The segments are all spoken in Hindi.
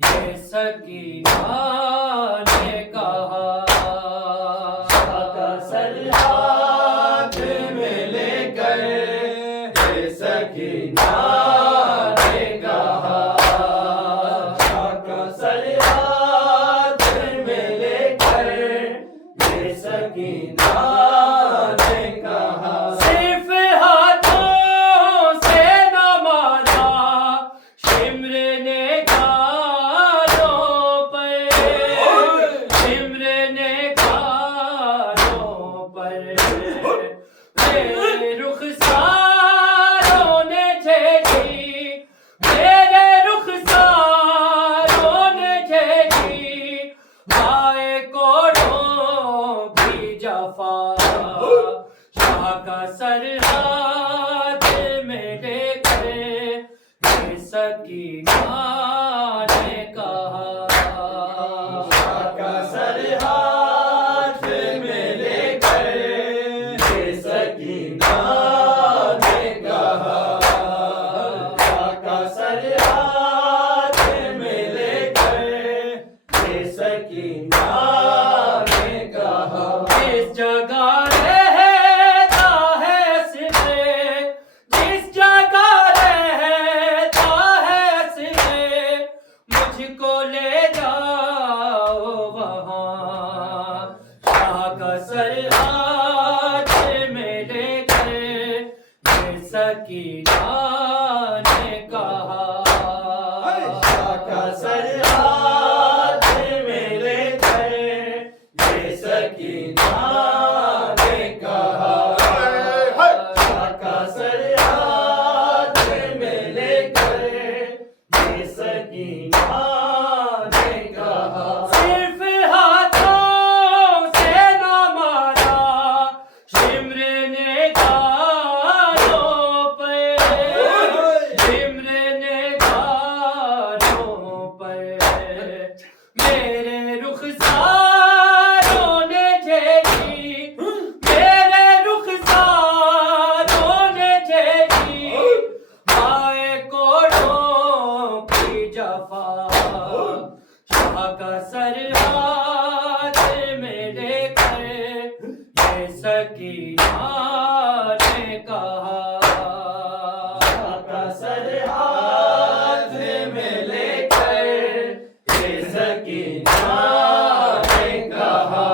ये सकीना ने कहा। का सर हाथ में लेकर ये सकीना ने कहा। का सर हाथ में लेकर ये सकीना ने कहा। सिर्फ हाथों से न मारा शिम्र ने गालों पर, शिम्र ने गालों पर। मेरे रुखसारों ने झेली, मेरे रुखसारों ने झेली भाई कोड़ों की जफा। शाह का सर हाथ में लेकर ये सकीना ने कहा। का सर हाथ में लेकर ये सकीना ने कहा। का सर हाथ में लेकर ये सकीना ने कहा। जिस जगह रहता है सिरे, जिस जगह रहता है सिरे, मुझको ले जाओ वहाँ। शाह का सर हाथ में लेकर ये सकीना ने कहा। का सर हाथ में लेकर ये सकीना ने कहा। का सर हाथ में लेकर ये सकीना ने कहा। सिर्फ हाथों से न मारा शिम्र ने गालों पर, शिम्र ने गालों पर। मेरे रुखसारों ने झेली, मेरे रुखसारों ने झेली भाई कोड़ों की जफा। शाह का सर हाथ में लेकर ये सकीना ने कहा। का सर हाथ में लेकर ये सकीना ने कहा।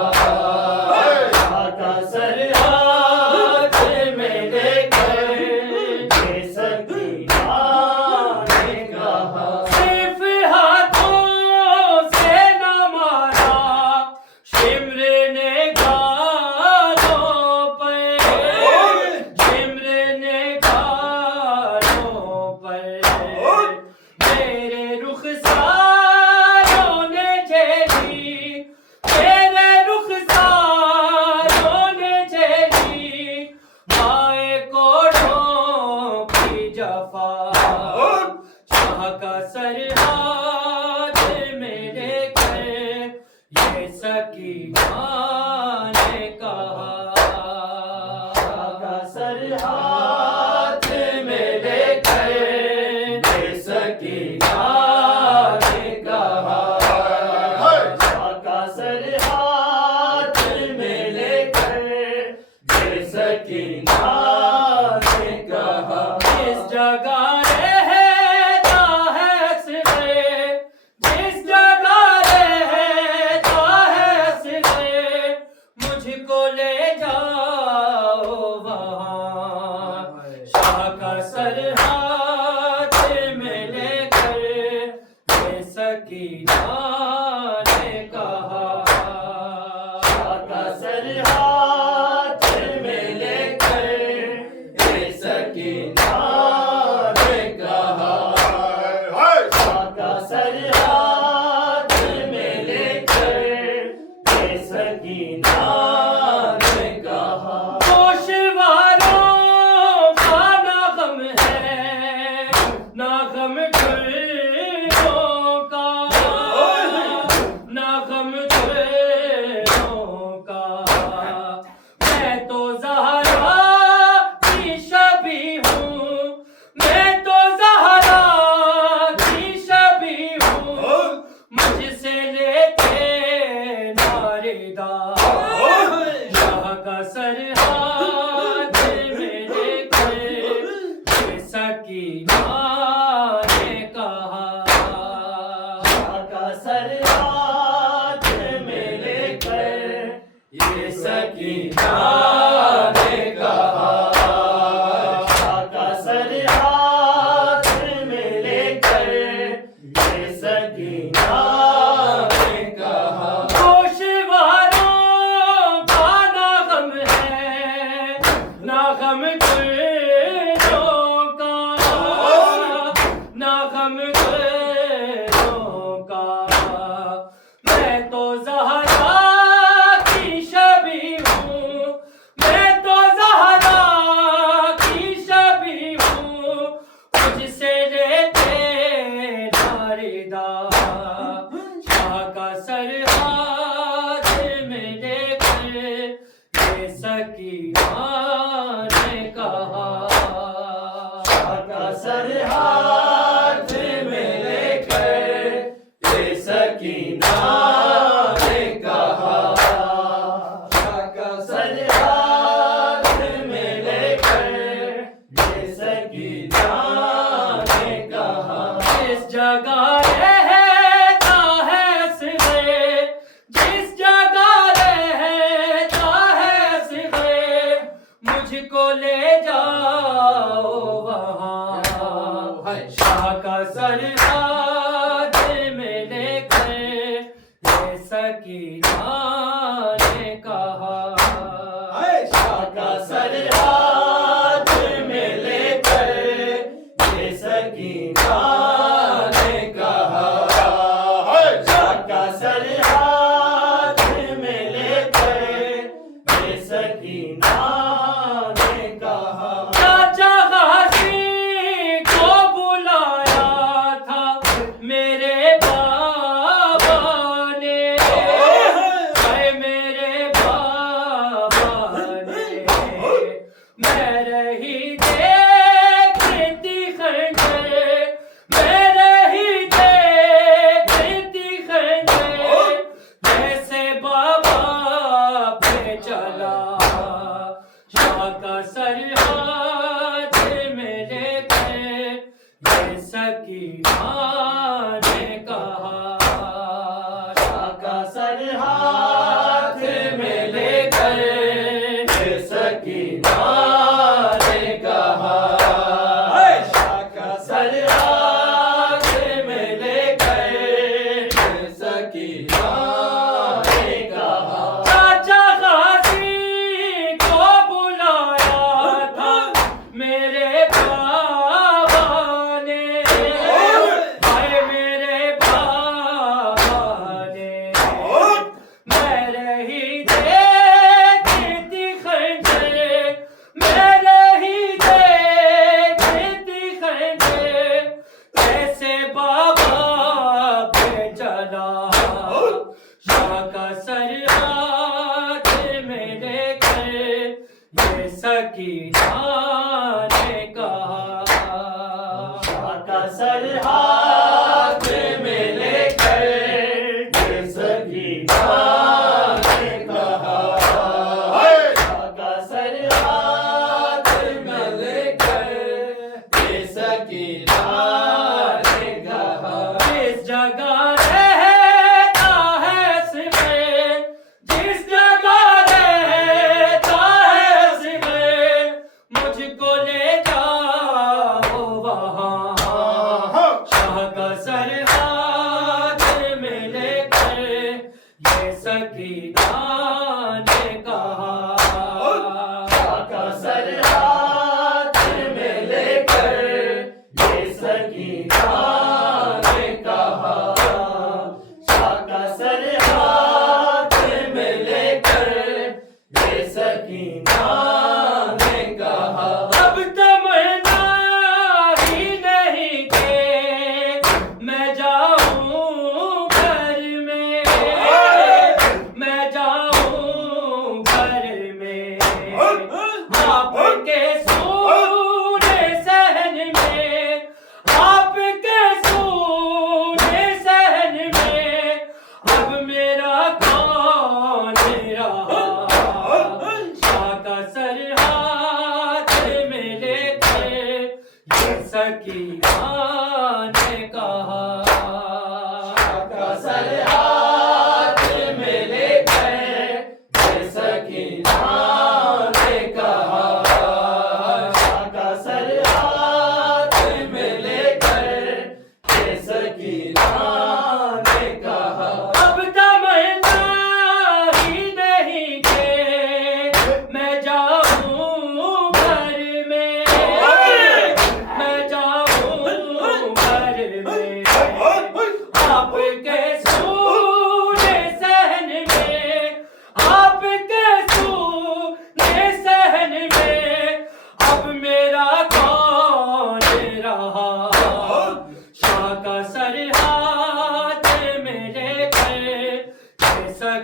का सर हाथ में लेकर ये सकीना ने कहा। सिर्फ हाथों से न मारा शिम्र ने गालों पर, शिम्र ने गालों पर। मेरे रुखसारों ने झेली, मेरे रुखसारों ने झेली भाई कोड़ों की जफा। शाह का सर हाथ में लेकर ये सकीना ने कहा। का सर हाथ में लेकर ये सकीना ने कहा। का सर हाथ में लेकर ये सकीना ने कहा। जिस जगह रहता है सिरे, जिस जगह रहता है सिरे, मुझको ले जाओ वहाँ। शाह का सर हाथ में लेकर ये सकीना ने कहा। का सर हाथ में लेकर ये सकीना ने कहा। का सर हाथ में लेकर ये सकीना ने कहा। गोशवारों का ना गम है, ना गम गुलों का। सर हाथ में लेकर ये सकीना ने कहा, शाह का सर हाथ में लेकर ये सकीना ने कहा। गोशवारों का ना गम है, ना गम गुलों का, ना गम गुलों का। मैं तो ज़हरा की शबी हूँ, मैं तो ज़हरा की शबी हूँ, मुझसे लेते ना रिदा। शाह का सर हाथ में लेकर ये सकीना ने कहा, शाह का सर हाथ में लेकर ये सकीना ने कहा, शाह का सर हाथ में लेकर ये सकीना ने कहा। जिस जगह रहता है सिरे, जिस जगह रहता है सिरे, मुझको ले जाओ वहाँ। शाह का सर हाथ में लेकर ये सकीना ने कहा, शाह का सर हाथ में लेकर ये सकीना ने कहा, शाह का सर हाथ में लेकर ये सकीना ने कहा। चाचा गाजी को बुलाया था मेरे बाबा ने, हाय मेरे बाबा ने। मैं रही देखती खंजर, मैं रही देखती खंजर, जैसे बाबा पे चला। शाह का सर हाथ में लेकर ये सकीना ने कहा, शाह का सर हाथ में लेकर ये सकीना ने कहा, शाह का सर हाथ में लेकर ये सकीना ने कहा। चाचा गाजी को बुलाया था मेरे बाबा ने, हाय मेरे बाबा ने। मैं रही देखती खंजर, मैं रही देखती खंजर, जैसे बाबा पे चला। शाह का सर हाथ में लेकर ये सकीना ने कहा, शाह का सर हाथ में लेकर ये सकीना ने कहा, शाह का सर हाथ में लेकर ये सकीना ने कहा। जिस जगह रहता है सिरे, जिस जगह रहता है सिरे, मुझको ले जाओ वहाँ। शाह का सर हाथ में लेकर ये सकीना ने कहा, शाह का सर हाथ में लेकर ये सकीना ने कहा, शाह का सर हाथ में लेकर ये सकीना ने कहा। अब तमन्ना ही नहीं के मैं जा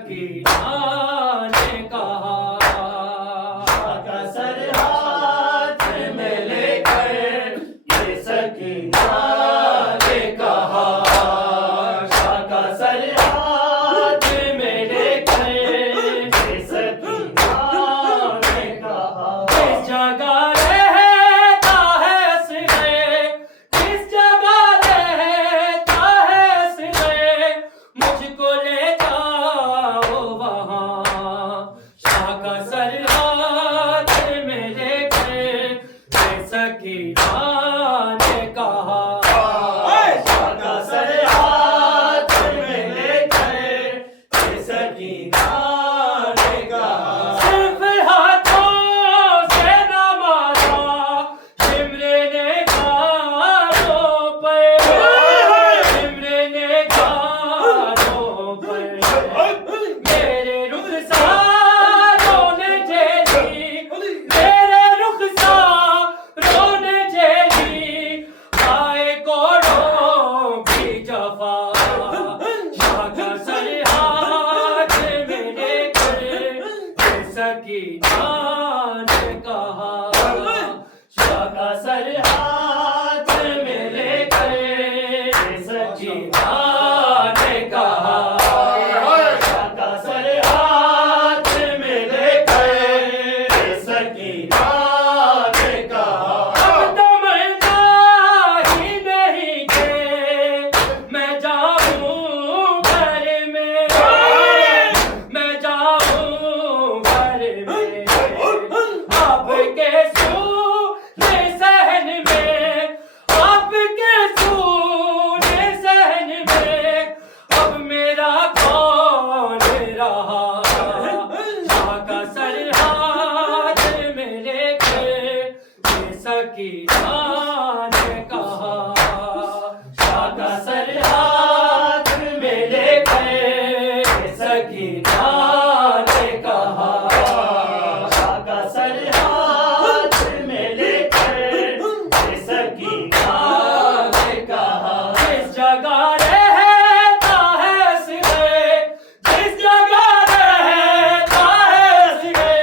सकीना ने कहा। का सर हाथ में लेकर ये सकीना ने कहा। का सर हाथ में लेकर ये सकीना ने कहा। किस जगह रहता है सिरे, किस जगह रहता है सिरे, मुझको ले जाओ वहाँ। शाह का सर हाथ में लेकर ये सकीना ने कहा। का सर हाथ में लेकर ये सकीना ने कहा। सिर्फ हाथों से न मारा शिमरे ने गालों पर, शिमरे ने गालों पर, मेरे रुखसारों ने झेली, मेरे रुखसारों ने झेली, आए कोड़ों की जफा। शाह का सर हाथ में लेकर ये सकीना ने कहा। शाह का सर हाथ में लेकर ये सकीना ने कहा। शाह का सर हाथ में लेकर ये सकीना ने कहा। अब तमन्ना ही नहीं कि मैं जाऊं घर में, मैं जाऊं घर में, आपके सूने सहन में, आपके सूने सहन में, अब मेरा कौन रहा। शाह का सर हाथ में लेकर ये सकीना ने कहा। शाह का सर हाथ में लेकर ये सकीना ने कहा। शाह का सर हाथ में लेकर ये सकीना ने कहा। जिस जगह रहता है सिरे, जिस जगह रहता है सिरे,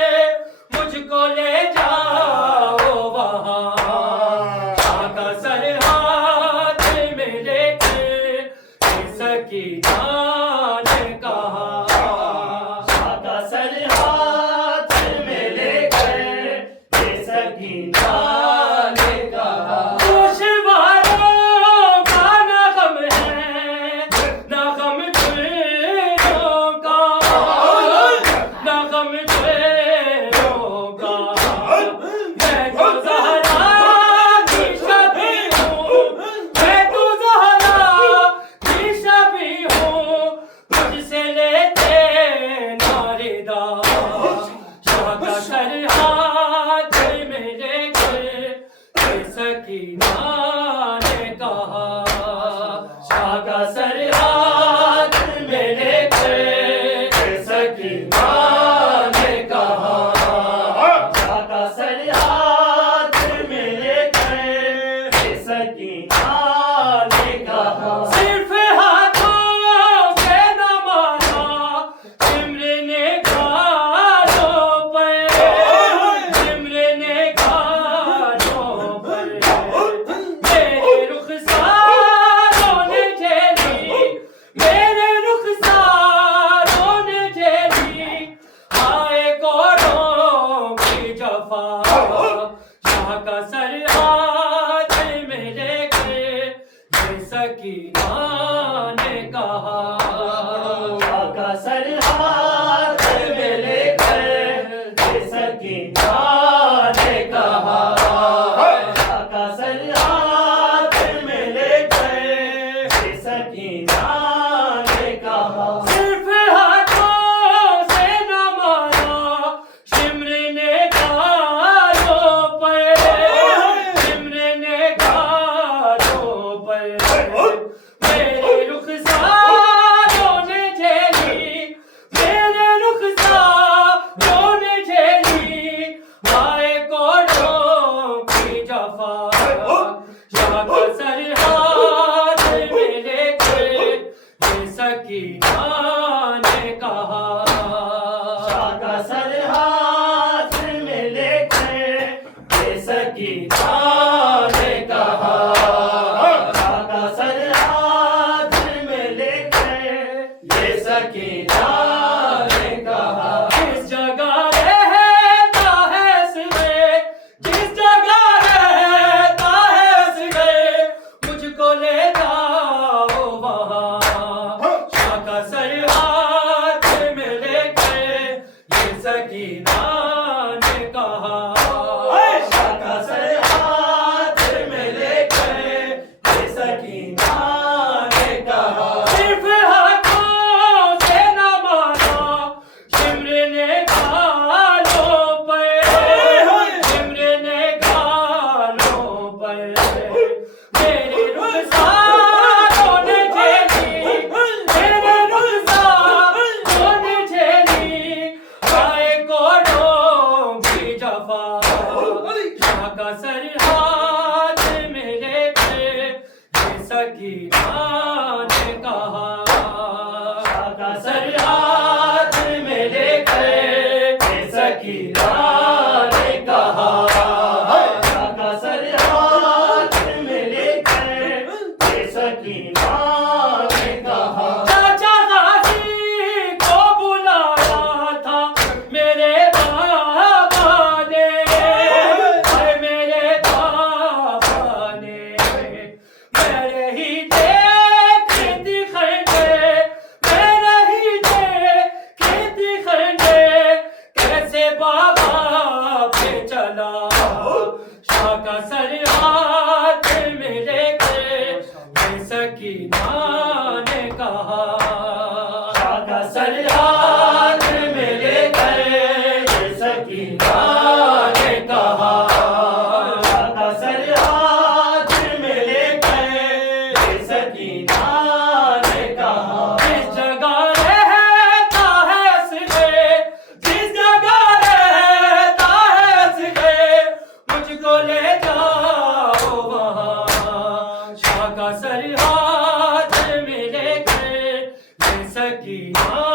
मुझको ले जाओ वहाँ। शाह का सर हाथ में लेकर ये सकीना ने कहा। शाह का सर हाथ में लेकर ये सकीना ने कहा। दुश्वारों का न गम है, न गम दिलों का, न गम दिलों का। मैं तो ज़हरा की शबी हूँ, मैं तो ज़हरा की शबी हूँ, तुझसे लेते नारिदा। शाह का सर हाथ में लेकर ये सकीना ने कहा। शाह का सर हाथ में लेकर ये सकीना ने कहा। शाह का सर हाथ में लेकर ये सकीना ने कहा। सिर्फ हाथों से न मारा शिमरे ने गालों पर, शिमरे ने गालों पर, मेरे रुखसारों ने झेली, मेरे रुखसारों ने झेली, आए कोड़ों की जफा। शाह का सर हाथ में लेकर ये सकीना ने कहा। शाह का सर हाथ में लेकर ये सकीना ने कहा। शाह का सर हाथ में लेकर ये सकीना ने कहा। सिर्फ हाथों से न मारा शिमरे ने गालों पर, शिमरे ने गालों पर, मेरे रुखसारों ने झेली, मेरे रुखसारों ने झेली, आए कोड़ों की जफा। शाह का सर हाथ में लेकर ये सकीना ने कहा। सरहाद में लेकर ये सकीना ने कहा, आका सरहाद में लेकर ये सकीना ने कहा, जिस जगह रहता है असले, जिस जगह रहता है असले, मुझको ले जाओ वहाँ। शाह का सरहाद में लेकर ये सकीना